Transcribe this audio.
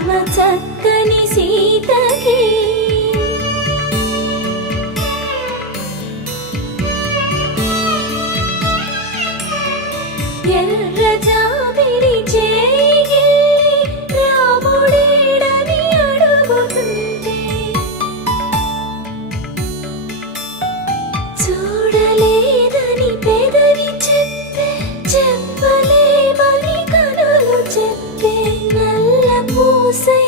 రామ చక్కని సీతకి ఎర్ర జాబిలి చేయి రాముడేడని అడుగుతుంటే చూడలేదని పెదవి చెప్పలేమని కనులు చెప్పే నల్ల పూసై